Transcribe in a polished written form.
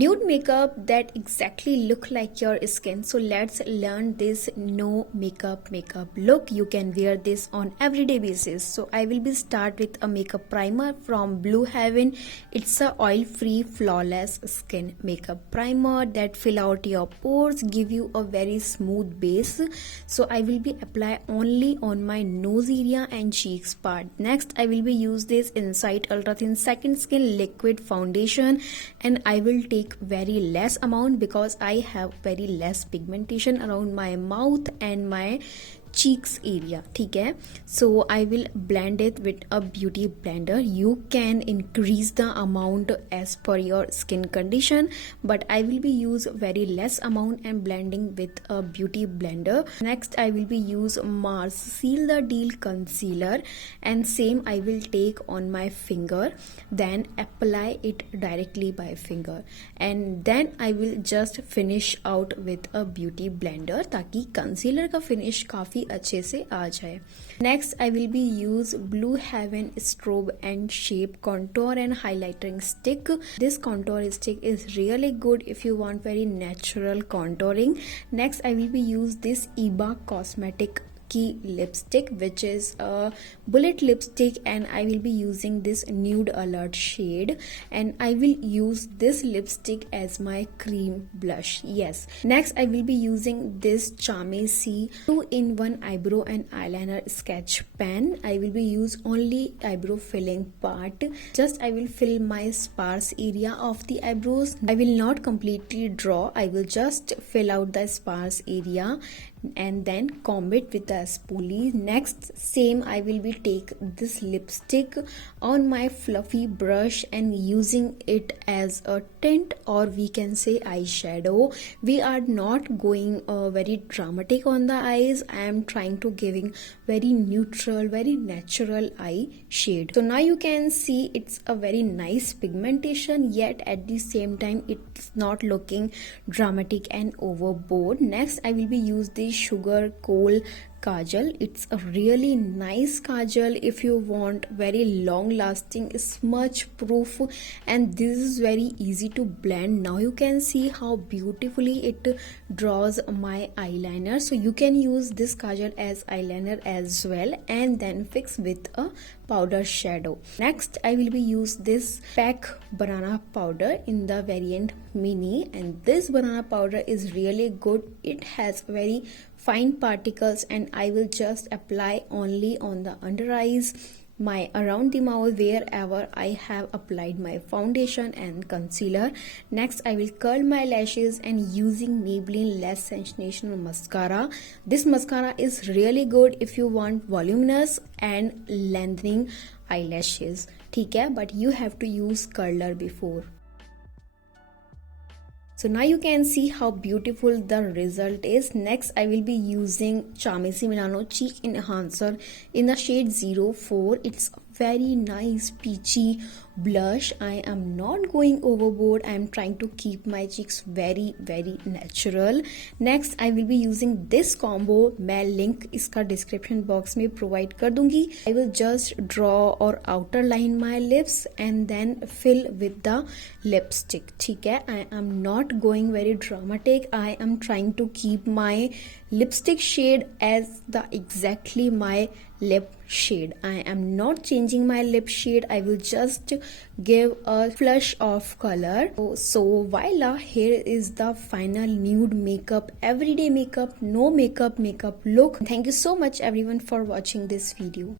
nude makeup that exactly look like your skin. So let's learn this no makeup look. You can wear this on everyday basis. So I will be start with a makeup primer from Blue Heaven. It's a oil free flawless skin makeup primer that fill out your pores, give you a very smooth base. So I will be apply only on my nose area and cheeks part. Next I will be use this Insight Ultra Thin Second Skin liquid foundation, and I will take very less amount because I have very less pigmentation around my mouth and my cheeks area. ठीक है, so I will blend it with a beauty blender. You can increase the amount as per your skin condition, but I will be use very less amount and blending with a beauty blender. Next I will be use Mars Seal the Deal concealer, and same I will take on my finger, then apply it directly by finger, and then I will just finish out with a beauty blender ताकि concealer का finish काफी अच्छे से आ जाए. Next I will be use Blue Heaven Strobe and Shape contour and highlighting stick. This contour stick is really good if you want very natural contouring. Next I will be use this Iba Cosmetic key lipstick, which is a bullet lipstick, and I will be using this Nude Alert shade, and I will use this lipstick as my cream blush. Yes, next I will be using this Charmy C 2-in-1 eyebrow and eyeliner sketch pen. I will be use only eyebrow filling part. Just I will fill my sparse area of the eyebrows. I will not completely draw, I will just fill out the sparse area and then comb it with a spoolie. Next same I will be take this lipstick on my fluffy brush and using it as a tint, or we can say eyeshadow. We are not going very dramatic on the eyes. I am trying to giving very neutral, very natural eye shade. So now you can see it's a very nice pigmentation, yet at the same time it's not looking dramatic and overboard. Next I will be use this Sugar Coal kajal. It's a really nice kajal if you want very long lasting smudge proof, and this is very easy to blend. Now you can see how beautifully it draws my eyeliner. So you can use this kajal as eyeliner as well, and then fix with a powder shadow. Next I will be use this Pack banana powder in the variant mini, and this banana powder is really good. It has very fine particles, and I will just apply only on the under eyes, my around the mouth, wherever I have applied my foundation and concealer. Next I will curl my lashes and using Maybelline Lash Sensational mascara. This mascara is really good if you want voluminous and lengthening eyelashes. ठीक है, but you have to use curler before. So now you can see how beautiful the result is. Next I will be using Charmy C Milano Cheek Enhancer in the shade 04. It's very nice peachy blush. I am not going overboard. I am trying to keep my cheeks very natural. Next I will be using this combo. मैं link इसका description box में provide कर दूंगी. I will just draw or outer line my lips and then fill with the lipstick. ठीक है, I am not going very dramatic. I am trying to keep my lipstick shade as the exactly my lip shade. I am not changing my lip shade. I will just give a flush of color. So voila, here is the final nude makeup, everyday makeup, no makeup look. Thank you so much everyone for watching this video.